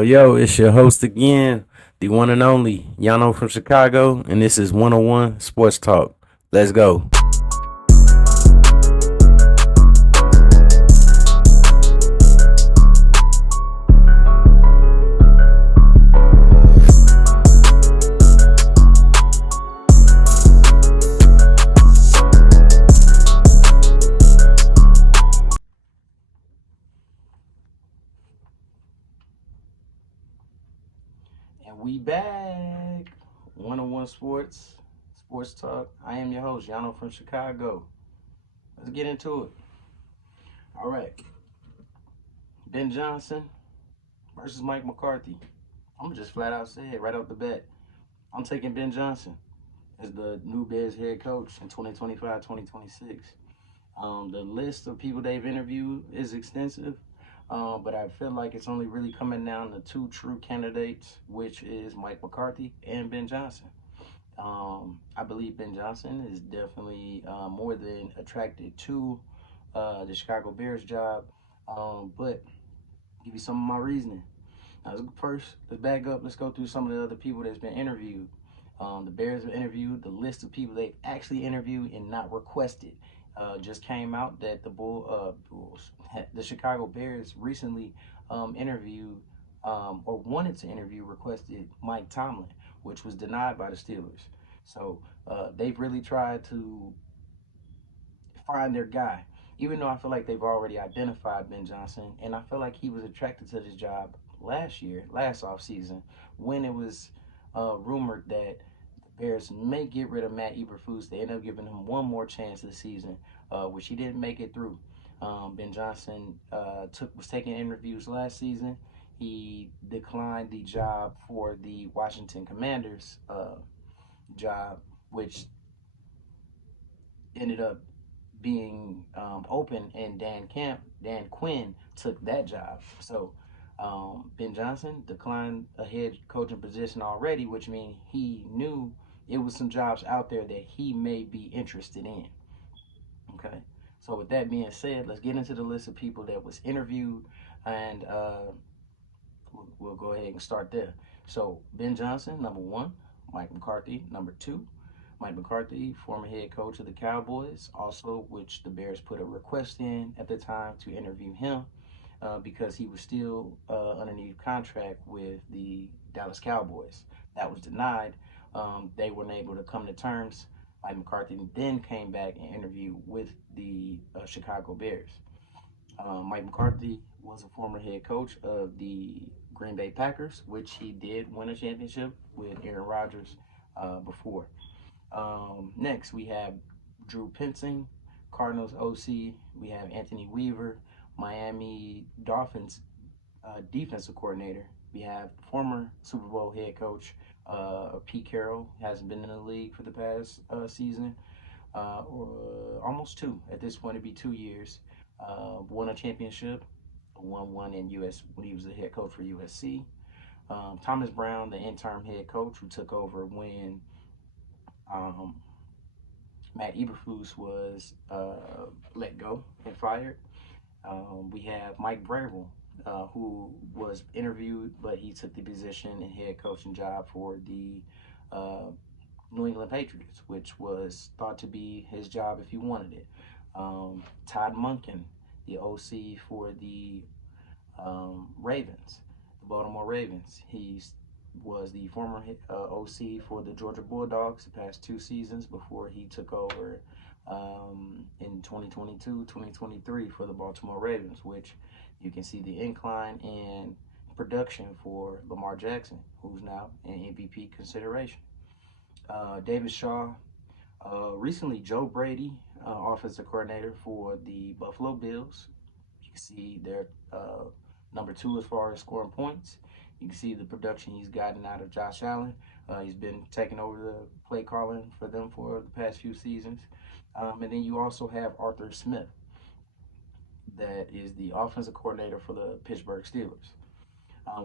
Yo, it's your host again, the one and only Yano from Chicago, and this is 101 Sports Talk. Let's go. And we back. 101 Sports Talk. I am your host, Yano from Chicago. Let's get into it. All right. Ben Johnson versus Mike McCarthy. I'm going to just flat out say it right off the bat. I'm taking Ben Johnson as the new Bears head coach in 2025-2026. The list of people they've interviewed is extensive, but I feel like it's only really coming down to two true candidates, which is Mike McCarthy and Ben Johnson. I believe Ben Johnson is definitely more than attracted to the Chicago Bears job, but give you some of my reasoning. Now, first, let's back up. Let's go through some of the other people that's been interviewed. The Bears have interviewed. The list of people they've actually interviewed and not requested just came out that the Chicago Bears recently interviewed or wanted to interview, requested Mike Tomlin, which was denied by the Steelers. So they've really tried to find their guy. Even though I feel like they've already identified Ben Johnson, and I feel like he was attracted to this job last offseason, when it was rumored that the Bears may get rid of Matt Eberflus. They ended up giving him one more chance this season, which he didn't make it through. Ben Johnson was taking interviews last season. He declined the job for the Washington Commanders job, which ended up being open, and Dan Quinn took that job. So Ben Johnson declined a head coaching position already, which means he knew it was some jobs out there that he may be interested in. Okay. So with that being said, let's get into the list of people that was interviewed, and we'll go ahead and start there. So Ben Johnson, number one. Mike McCarthy, number two. Mike McCarthy, former head coach of the Cowboys, also which the Bears put a request in at the time to interview him because he was still underneath contract with the Dallas Cowboys. That was denied. They weren't able to come to terms. Mike McCarthy then came back and interviewed with the Chicago Bears. Mike McCarthy was a former head coach of the Green Bay Packers, which he did win a championship with Aaron Rodgers before. Next, we have Drew Pensing, Cardinals OC. We have Anthony Weaver, Miami Dolphins defensive coordinator. We have former Super Bowl head coach Pete Carroll, hasn't been in the league for the past season, or almost two. At this point, it'd be 2 years. Won a championship, won one in US when he was the head coach for USC. Thomas Brown, the interim head coach, who took over when um, Matt Eberflus was let go and fired. We have Mike Vrabel, who was interviewed, but he took the position and head coaching job for the uh, New England Patriots, which was thought to be his job if he wanted it. Todd Monken, the OC for the Ravens, the Baltimore Ravens. He was the former OC for the Georgia Bulldogs the past 2 seasons before he took over in 2022, 2023 for the Baltimore Ravens, which you can see the incline in production for Lamar Jackson, who's now in MVP consideration. David Shaw, recently Joe Brady, offensive coordinator for the Buffalo Bills. You can see they're number two as far as scoring points. You can see the production he's gotten out of Josh Allen. He's been taking over the play calling for them for the past few seasons. And then you also have Arthur Smith, that is the offensive coordinator for the Pittsburgh Steelers.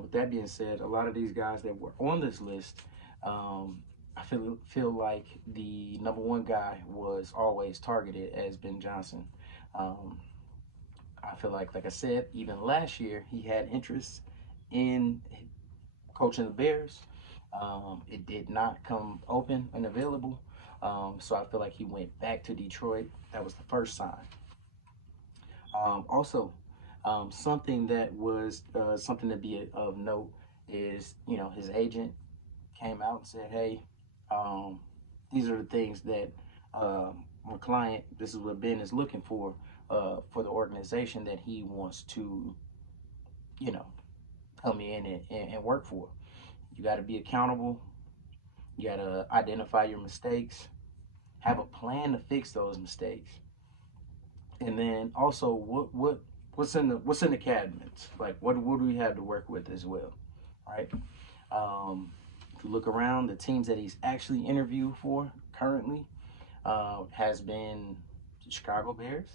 With that being said, a lot of these guys that were on this list, I feel like the number one guy was always targeted as Ben Johnson. Um, I feel like I said, even last year he had interest in coaching the Bears. It did not come open and available. So I feel like he went back to Detroit. That was the first sign. Also, something that was something to be of note is, his agent came out and said, "Hey, um, these are the things that my client. This is what Ben is looking for the organization that he wants to, you know, come in and work for. You got to be accountable. You got to identify your mistakes, have a plan to fix those mistakes, and then also what's in the cabinets? Like what do we have to work with as well, right? If you look around, the teams that he's actually interviewed for currently has been the Chicago Bears,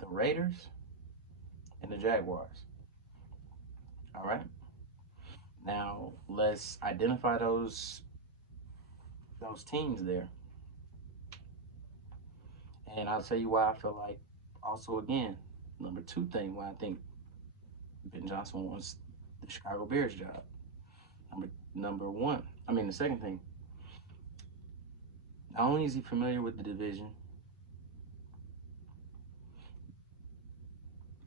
the Raiders, and the Jaguars. All right. Now let's identify those teams there, and I'll tell you why I feel like. Also, again, number two thing why I think Ben Johnson wants the Chicago Bears job. Number one, I mean the second thing. Not only is he familiar with the division,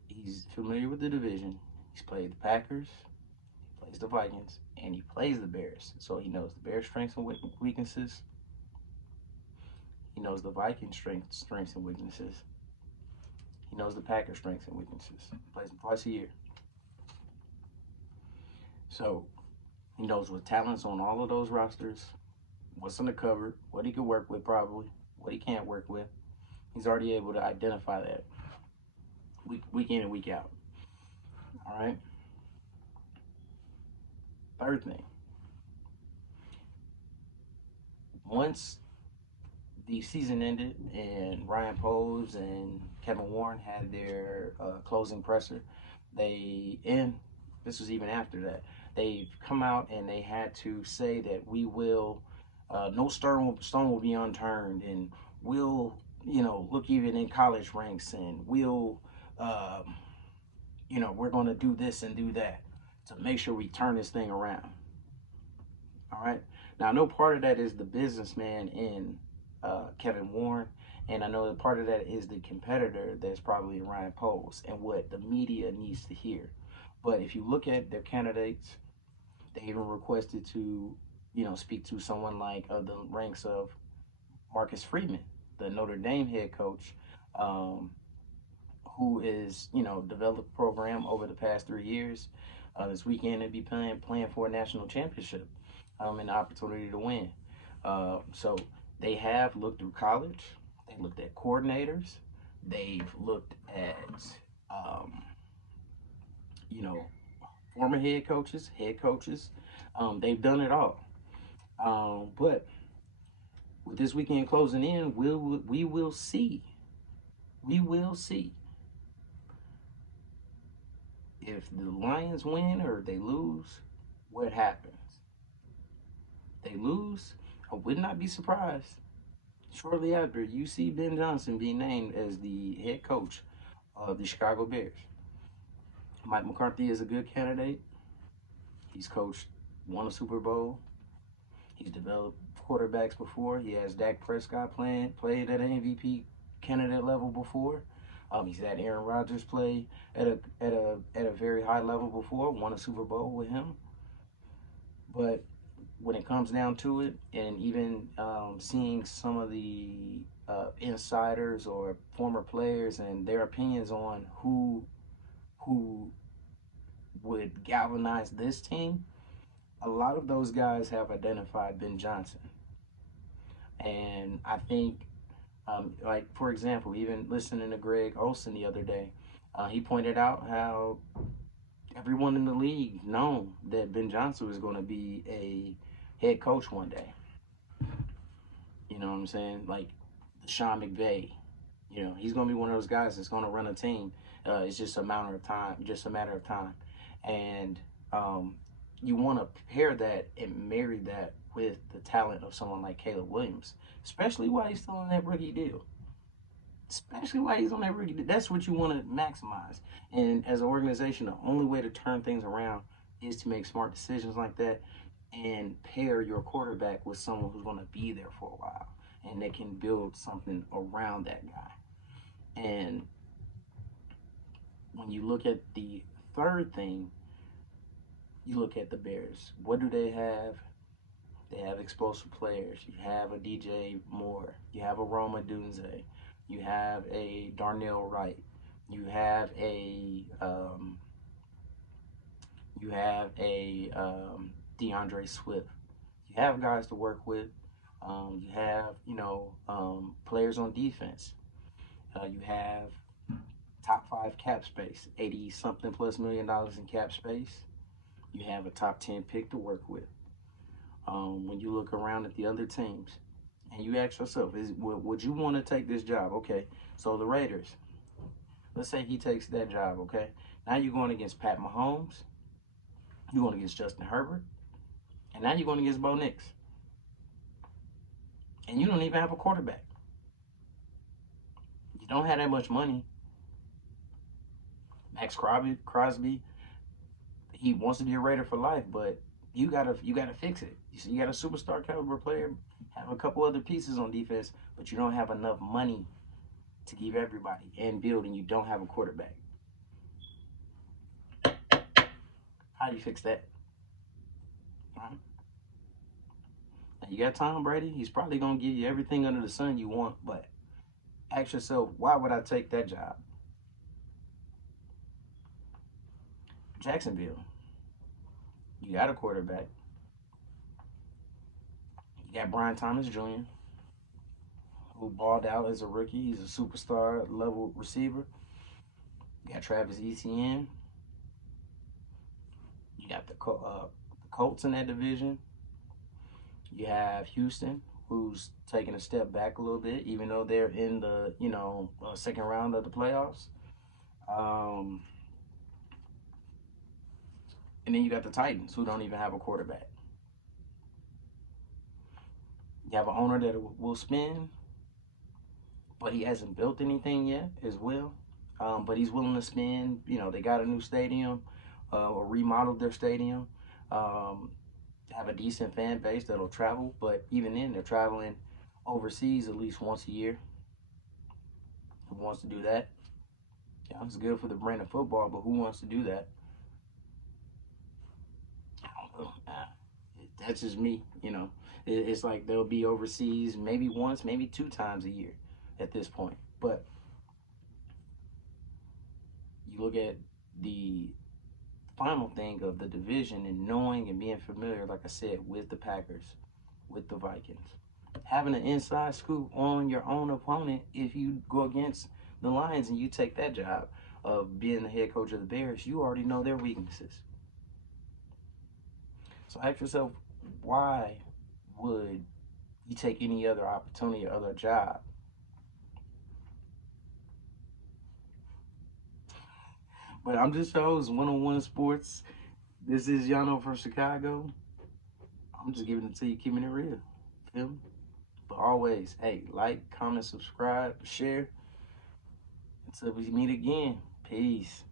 he's familiar with the division. He's played the Packers, he plays the Vikings, and he plays the Bears. So he knows the Bears' strengths and weaknesses. He knows the Vikings' strengths and weaknesses. He knows the Packers' strengths and weaknesses. He plays them twice a year. So he knows what talent's on all of those rosters, what's in the cupboard, what he can work with probably, what he can't work with. He's already able to identify that week in and week out. All right. Third thing, once the season ended and Ryan Poles and Kevin Warren had their closing presser, and this was even after that, they've come out and they had to say that we will, no stone will be unturned, and we'll, look even in college ranks, and we'll, we're going to do this and do that to make sure we turn this thing around. All right. Now, I know part of that is the businessman in Kevin Warren, and I know that part of that is the competitor that's probably Ryan Poles and what the media needs to hear. But if you look at their candidates, they even requested to, speak to someone like the ranks of Marcus Freeman, the Notre Dame head coach, um, who is, developed a program over the past 3 years. This weekend, they'll be playing for a national championship and the opportunity to win. So they have looked through college. They looked at coordinators. They've looked at, you know, former head coaches. They've done it all. But with this weekend closing in, we will see. We will see if the Lions win or they lose. What happens? They lose. I would not be surprised shortly after you see Ben Johnson be named as the head coach of the Chicago Bears. Mike McCarthy is a good candidate. He's coached, won a Super Bowl. He's developed quarterbacks before. He has Dak Prescott played at an MVP candidate level before. He's had Aaron Rodgers play at a very high level before. Won a Super Bowl with him. But when it comes down to it, and even seeing some of the insiders or former players and their opinions on who would galvanize this team, a lot of those guys have identified Ben Johnson. And I think, like, for example, even listening to Greg Olson the other day, he pointed out how everyone in the league known that Ben Johnson was going to be a head coach one day. You know what I'm saying? Like Sean McVay. He's going to be one of those guys that's going to run a team. It's just a matter of time. Just a matter of time. And you want to pair that and marry that with the talent of someone like Caleb Williams, especially while he's still on that rookie deal. Especially while he's on that rookie deal. That's what you want to maximize. And as an organization, the only way to turn things around is to make smart decisions like that and pair your quarterback with someone who's going to be there for a while and they can build something around that guy. And when you look at the third thing, you look at the Bears. What do they have? They have explosive players. You have a DJ Moore. You have a Roma Dunze. You have a Darnell Wright. You have a DeAndre Swift. You have guys to work with. You have players on defense. You have top 5 cap space, 80 something plus $1 million in cap space. You have a top 10 pick to work with. When you look around at the other teams and you ask yourself, would you want to take this job? Okay, so the Raiders, let's say he takes that job, okay? Now you're going against Pat Mahomes, you're going against Justin Herbert, and now you're going against Bo Nix. And you don't even have a quarterback. You don't have that much money. Max Crosby, he wants to be a Raider for life, but you gotta fix it. You got a superstar caliber player, have a couple other pieces on defense, but you don't have enough money to give everybody and build, and you don't have a quarterback. How do you fix that? Right? Now you got Tom Brady. He's probably gonna give you everything under the sun you want, but ask yourself, why would I take that job? Jacksonville, you got a quarterback. You got Brian Thomas Jr., who balled out as a rookie. He's a superstar level receiver. You got Travis Etienne. You got the Colts in that division. You have Houston, who's taking a step back a little bit, even though they're in the second round of the playoffs. Um, and then you got the Titans, who don't even have a quarterback. You have an owner that will spend, but he hasn't built anything yet as well. But he's willing to spend. They got a new stadium, or remodeled their stadium. Have a decent fan base that'll travel, but even then, they're traveling overseas at least once a year. Who wants to do that? Yeah, it's good for the brand of football, but who wants to do that? I don't know. That's just me. It's like they'll be overseas maybe once, maybe 2 times a year at this point. But you look at the final thing of the division and knowing and being familiar, like I said, with the Packers, with the Vikings. Having an inside scoop on your own opponent if you go against the Lions and you take that job of being the head coach of the Bears, you already know their weaknesses. So ask yourself, why would you take any other opportunity or other job? But I'm just your host, One-on-One Sports. This is Yano from Chicago. I'm just giving it to you, keeping it real. Feel me? But always, hey, like, comment, subscribe, share. Until we meet again. Peace.